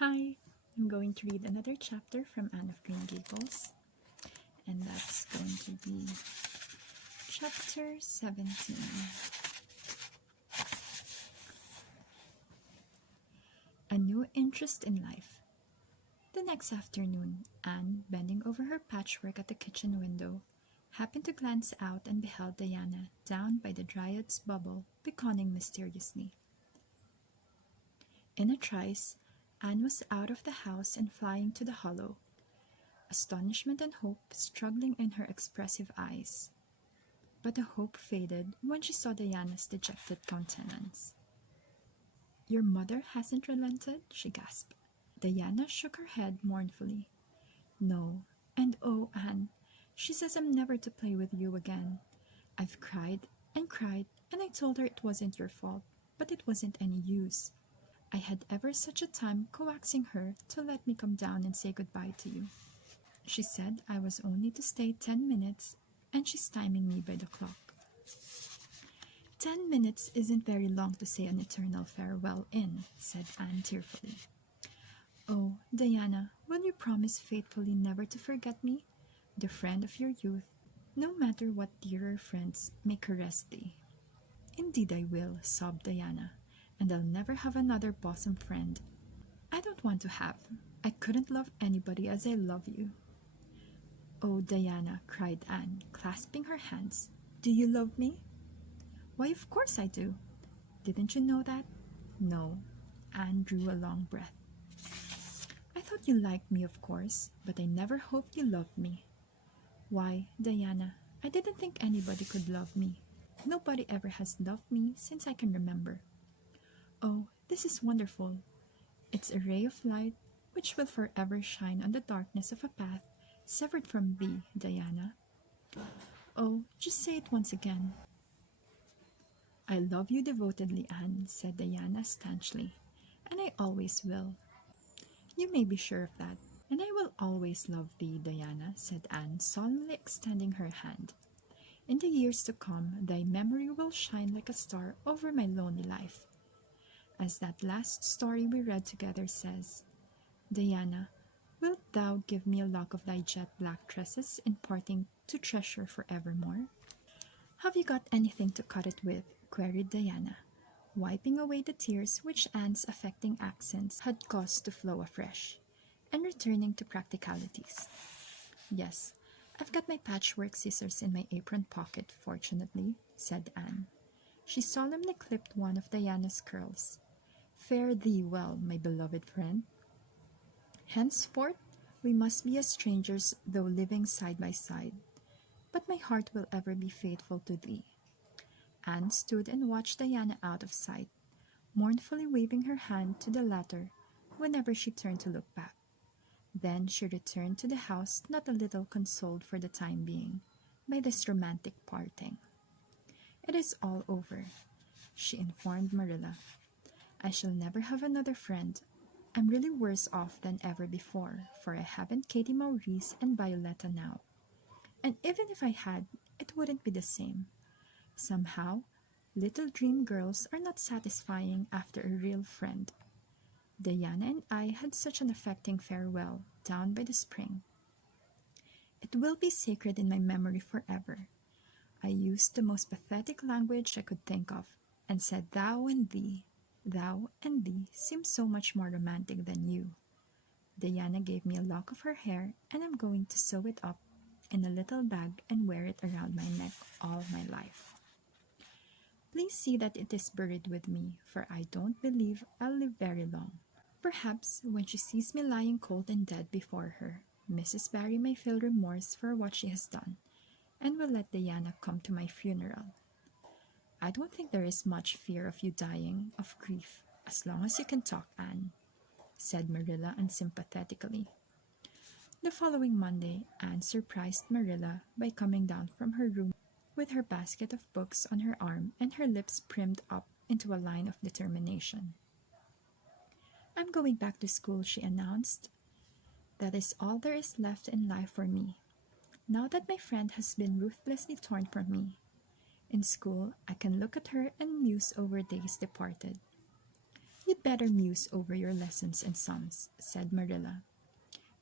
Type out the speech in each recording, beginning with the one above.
Hi, I'm going to read another chapter from Anne of Green Gables, and that's going to be chapter 17. A new interest in life. The next afternoon, Anne, bending over her patchwork at the kitchen window, happened to glance out and beheld Diana down by the Dryad's bubble, beckoning mysteriously. In a trice, Anne was out of the house and flying to the hollow, astonishment and hope struggling in her expressive eyes. But the hope faded when she saw Diana's dejected countenance. "Your mother hasn't relented?" she gasped. Diana shook her head mournfully. "No, and oh, Anne, she says I'm never to play with you again. I've cried, and I told her it wasn't your fault, but it wasn't any use. I had ever such a time coaxing her to let me come down and say goodbye to you. She said I was only to stay 10 minutes, and she's timing me by the clock." 10 minutes isn't very long to say an eternal farewell in," said Anne tearfully. "Oh, Diana, will you promise faithfully never to forget me, the friend of your youth, no matter what dearer friends may caress thee?" "Indeed I will," sobbed Diana, "and I'll never have another bosom friend. I don't want to have. I couldn't love anybody as I love you." "Oh, Diana," cried Anne, clasping her hands, "do you love me?" "Why, of course I do. Didn't you know that?" "No." Anne drew a long breath. "I thought you liked me, of course, but I never hoped you loved me." "Why, Diana, I didn't think anybody could love me. Nobody ever has loved me since I can remember. Oh, this is wonderful. It's a ray of light which will forever shine on the darkness of a path severed from thee, Diana. Oh, just say it once again." "I love you devotedly, Anne," said Diana stanchly, "and I always will." "You may be sure of that, and I will always love thee, Diana," said Anne, solemnly extending her hand. "In the years to come, thy memory will shine like a star over my lonely life. As that last story we read together says, Diana, wilt thou give me a lock of thy jet black tresses in parting to treasure forevermore?" "Have you got anything to cut it with?" queried Diana, wiping away the tears which Anne's affecting accents had caused to flow afresh, and returning to practicalities. "Yes, I've got my patchwork scissors in my apron pocket, fortunately," said Anne. She solemnly clipped one of Diana's curls. "Fare thee well, my beloved friend. Henceforth we must be as strangers though living side by side, but my heart will ever be faithful to thee." Anne stood and watched Diana out of sight, mournfully waving her hand to the latter whenever she turned to look back. Then she returned to the house not a little consoled for the time being by this romantic parting. "It is all over," she informed Marilla. "I shall never have another friend. I'm really worse off than ever before, for I haven't Katie Maurice and Violetta now. And even if I had, it wouldn't be the same. Somehow, little dream girls are not satisfying after a real friend. Diana and I had such an affecting farewell down by the spring. It will be sacred in my memory forever. I used the most pathetic language I could think of, and said thou and thee. Thou and thee seem so much more romantic than you. Diana gave me a lock of her hair, and I'm going to sew it up in a little bag and wear it around my neck all my life. Please see that it is buried with me, for I don't believe I'll live very long. Perhaps when she sees me lying cold and dead before her, Mrs. Barry may feel remorse for what she has done, and will let Diana come to my funeral. I don't think there is much fear of you dying of grief as long as you can talk, Anne," said Marilla unsympathetically. The following Monday, Anne surprised Marilla by coming down from her room with her basket of books on her arm and her lips primmed up into a line of determination. "I'm going back to school," she announced. "That is all there is left in life for me, now that my friend has been ruthlessly torn from me. In school, I can look at her and muse over days departed. "You'd better muse over your lessons and sums," said Marilla,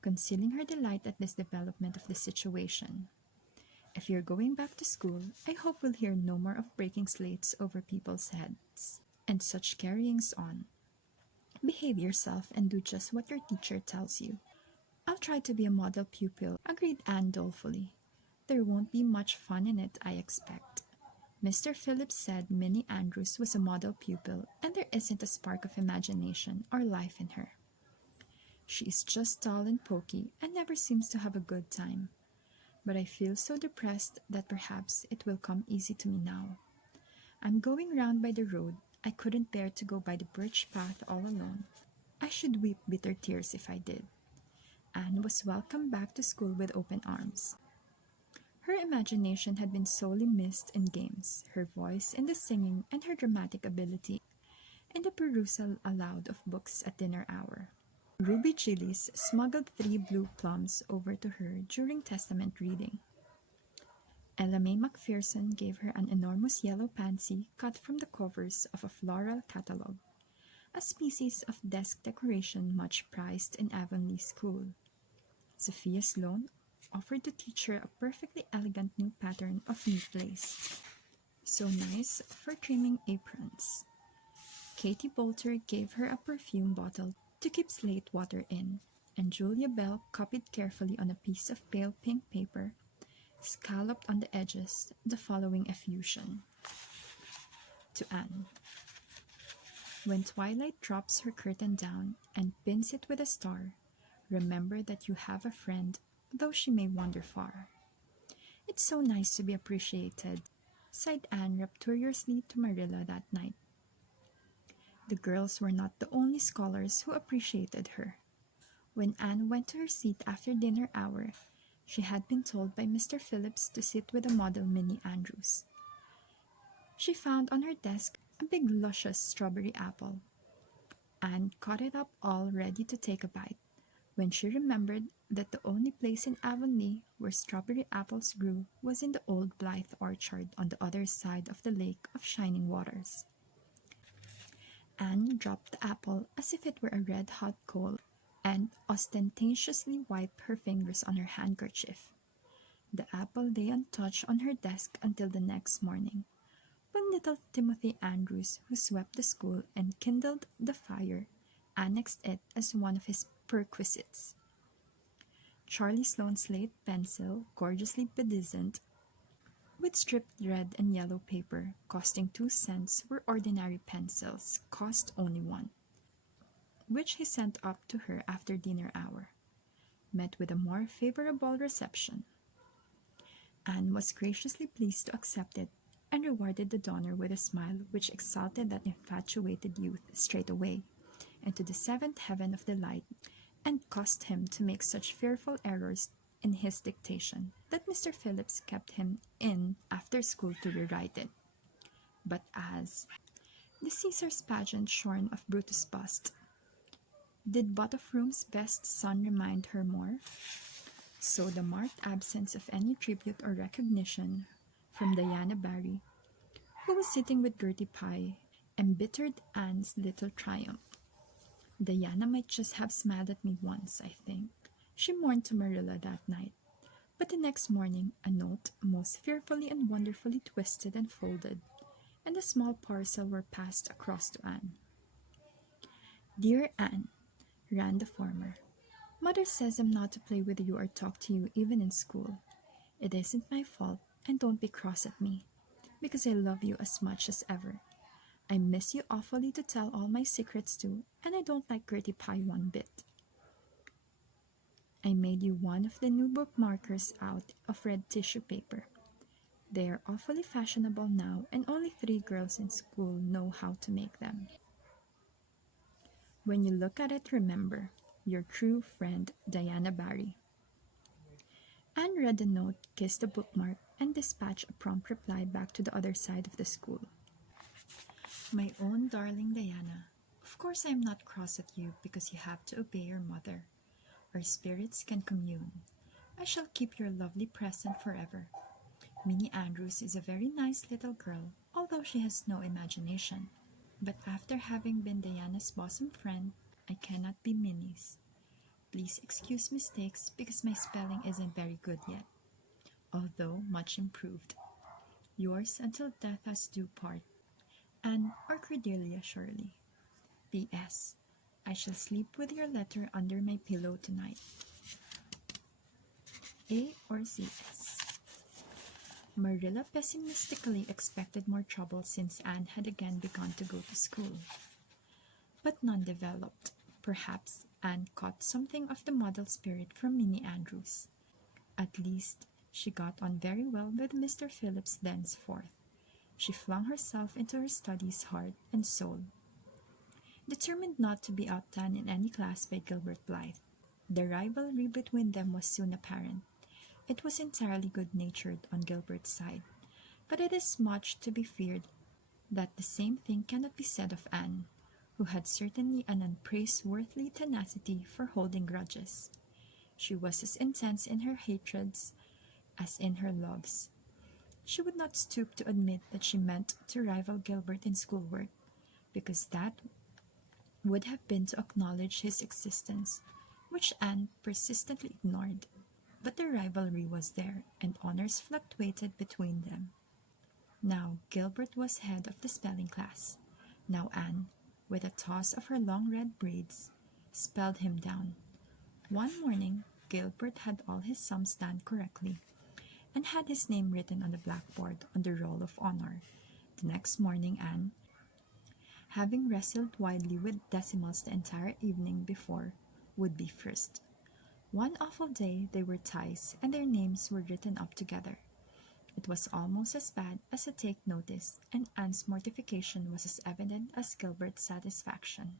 concealing her delight at this development of the situation. "If you're going back to school, I hope we'll hear no more of breaking slates over people's heads and such carryings on. Behave yourself and do just what your teacher tells you." "I'll try to be a model pupil," agreed Anne dolefully. "There won't be much fun in it, I expect." Mr. Phillips said Minnie Andrews was a model pupil, and there isn't a spark of imagination or life in her. "She's just tall and poky and never seems to have a good time. But I feel so depressed that perhaps it will come easy to me now. I'm going round by the road. I couldn't bear to go by the birch path all alone. I should weep bitter tears if I did." Anne was welcomed back to school with open arms. Her imagination had been sorely missed in games, her voice in the singing, and her dramatic ability in the perusal aloud of books at dinner hour. Ruby Gillies smuggled 3 blue plums over to her during Testament reading. Ella May Macpherson gave her an enormous yellow pansy cut from the covers of a floral catalogue, a species of desk decoration much prized in Avonlea School. Sophia Sloane offered to teach her a perfectly elegant new pattern of neat lace, so nice for trimming aprons. Katie Bolter gave her a perfume bottle to keep slate water in, and Julia Bell copied carefully on a piece of pale pink paper, scalloped on the edges, the following effusion. To Anne. "When twilight drops her curtain down and pins it with a star, remember that you have a friend, though she may wander far." "It's so nice to be appreciated," sighed Anne rapturously to Marilla that night. The girls were not the only scholars who appreciated her. When Anne went to her seat after dinner hour, she had been told by Mr. Phillips to sit with the model Minnie Andrews. She found on her desk a big luscious strawberry apple. Anne caught it up all ready to take a bite, when she remembered that the only place in Avonlea where strawberry apples grew was in the old Blythe orchard on the other side of the Lake of Shining Waters. Anne dropped the apple as if it were a red-hot coal and ostentatiously wiped her fingers on her handkerchief. The apple lay untouched on her desk until the next morning, when little Timothy Andrews, who swept the school and kindled the fire, annexed it as one of his perquisites. Charlie Sloane's slate pencil, gorgeously bedizened with stripped red and yellow paper, costing 2 cents where ordinary pencils cost only 1, which he sent up to her after dinner hour, met with a more favorable reception. Anne was graciously pleased to accept it, and rewarded the donor with a smile which exalted that infatuated youth straightway into the 7th heaven of delight, and caused him to make such fearful errors in his dictation that Mr. Phillips kept him in after school to rewrite it. But as the Caesar's pageant shorn of Brutus' bust, did but of Rome's best son remind her more, so the marked absence of any tribute or recognition from Diana Barry, who was sitting with Gertie Pye, embittered Anne's little triumph. "Diana might just have smiled at me once, I think," she mourned to Marilla that night. But the next morning a note most fearfully and wonderfully twisted and folded, and a small parcel were passed across to Anne. "Dear Anne," ran the former, "Mother says I'm not to play with you or talk to you even in school. It isn't my fault, and don't be cross at me, because I love you as much as ever. I miss you awfully to tell all my secrets to, and I don't like Gertie Pye one bit. I made you one of the new bookmarkers out of red tissue paper. They are awfully fashionable now, and only 3 girls in school know how to make them. When you look at it, remember, your true friend, Diana Barry." Anne read the note, kissed the bookmark, and dispatched a prompt reply back to the other side of the school. "My own darling Diana, of course I am not cross at you because you have to obey your mother. Our spirits can commune. I shall keep your lovely present forever. Minnie Andrews is a very nice little girl, although she has no imagination. But after having been Diana's bosom friend, I cannot be Minnie's. Please excuse mistakes because my spelling isn't very good yet, although much improved. Yours until death us do part, Anne or Cordelia Shirley. P.S. I shall sleep with your letter under my pillow tonight. A or C.S. Marilla pessimistically expected more trouble since Anne had again begun to go to school. But none developed. Perhaps Anne caught something of the model spirit from Minnie Andrews. At least, she got on very well with Mr. Phillips thenceforth. She flung herself into her studies heart and soul, determined not to be outdone in any class by Gilbert Blythe. The rivalry between them was soon apparent. It was entirely good-natured on Gilbert's side, but it is much to be feared that the same thing cannot be said of Anne, who had certainly an unpraiseworthy tenacity for holding grudges. She was as intense in her hatreds as in her loves. She would not stoop to admit that she meant to rival Gilbert in schoolwork, because that would have been to acknowledge his existence, which Anne persistently ignored. But the rivalry was there, and honors fluctuated between them. Now Gilbert was head of the spelling class. Now Anne, with a toss of her long red braids, spelled him down. One morning Gilbert had all his sums done correctly, and had his name written on the blackboard on the roll of honor. The next morning Anne, having wrestled widely with decimals the entire evening before, would be first. One awful day they were ties, and their names were written up together. It was almost as bad as to take notice, and Anne's mortification was as evident as Gilbert's satisfaction.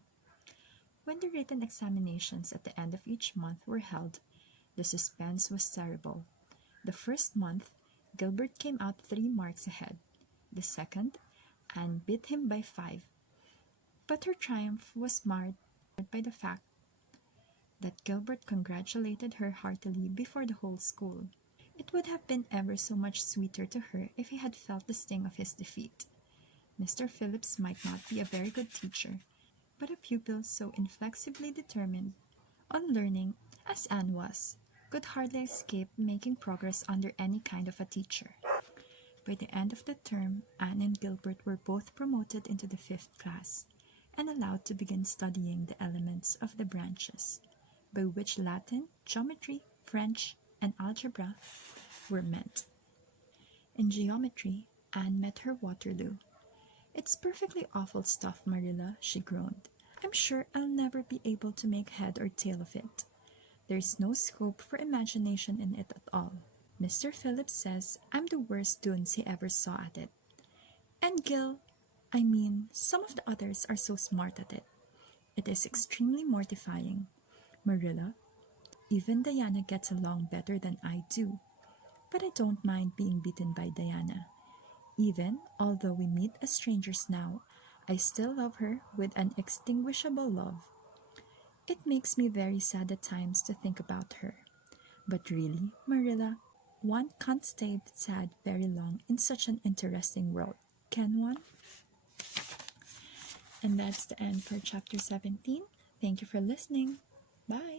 When the written examinations at the end of each month were held, the suspense was terrible. The first month, Gilbert came out 3 marks ahead. The second, Anne beat him by 5. But her triumph was marred by the fact that Gilbert congratulated her heartily before the whole school. It would have been ever so much sweeter to her if he had felt the sting of his defeat. Mr. Phillips might not be a very good teacher, but a pupil so inflexibly determined on learning as Anne was could hardly escape making progress under any kind of a teacher. By the end of the term, Anne and Gilbert were both promoted into the 5th class and allowed to begin studying the elements of the branches, by which Latin, geometry, French, and algebra were meant. In geometry, Anne met her Waterloo. "It's perfectly awful stuff, Marilla," she groaned. "I'm sure I'll never be able to make head or tail of it. There's no scope for imagination in it at all. Mr. Phillips says I'm the worst dunce he ever saw at it. And some of the others are so smart at it. It is extremely mortifying. Marilla, even Diana gets along better than I do. But I don't mind being beaten by Diana. Even although we meet as strangers now, I still love her with an extinguishable love. It makes me very sad at times to think about her. But really, Marilla, one can't stay sad very long in such an interesting world, can one?" And that's the end for chapter 17. Thank you for listening. Bye.